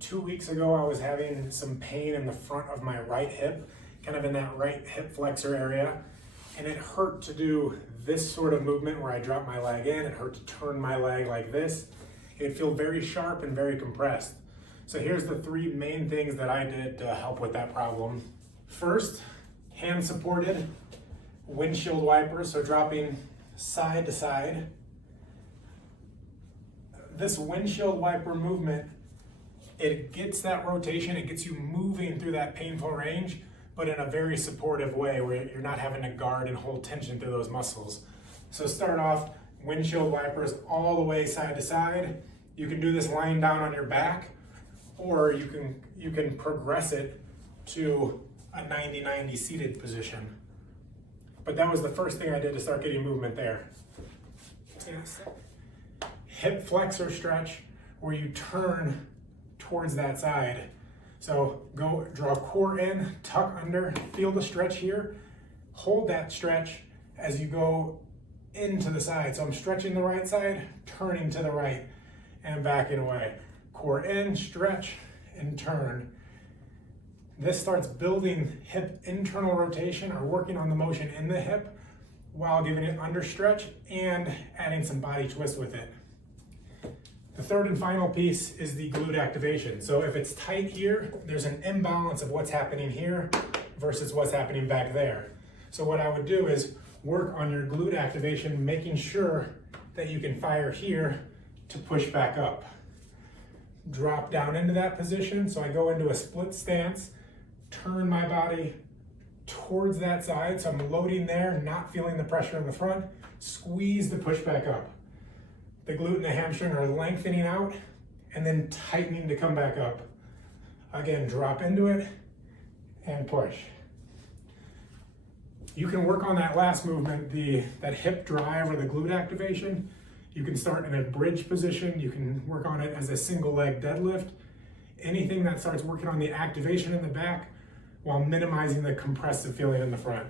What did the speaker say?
2 weeks ago, I was having some pain in the front of my right hip, kind of in that right hip flexor area. And it hurt to do this sort of movement where I drop my leg in. It hurt to turn my leg like this. It feel very sharp and very compressed. So here's the 3 main things that I did to help with that problem. First, hand supported windshield wipers, so dropping side to side. This windshield wiper movement, it gets that rotation, it gets you moving through that painful range, but in a very supportive way where you're not having to guard and hold tension through those muscles. So start off windshield wipers all the way side to side. You can do this lying down on your back, or you can progress it to a 90-90 seated position. But that was the first thing I did to start getting movement there. Yes. Hip flexor stretch where you turn towards that side. So go draw core in, tuck under, feel the stretch here. Hold that stretch as you go into the side. So I'm stretching the right side, turning to the right and backing away. Core in, stretch, and turn. This starts building hip internal rotation or working on the motion in the hip while giving it under stretch and adding some body twist with it. The third and final piece is the glute activation. So if it's tight here, there's an imbalance of what's happening here versus what's happening back there. So what I would do is work on your glute activation, making sure that you can fire here to push back up. Drop down into that position. So I go into a split stance, turn my body towards that side. So I'm loading there, not feeling the pressure in the front. Squeeze to push back up. The glute and the hamstring are lengthening out and then tightening to come back up. Again, drop into it and push. You can work on that last movement, that hip drive or the glute activation. You can start in a bridge position. You can work on it as a single leg deadlift. Anything that starts working on the activation in the back while minimizing the compressive feeling in the front.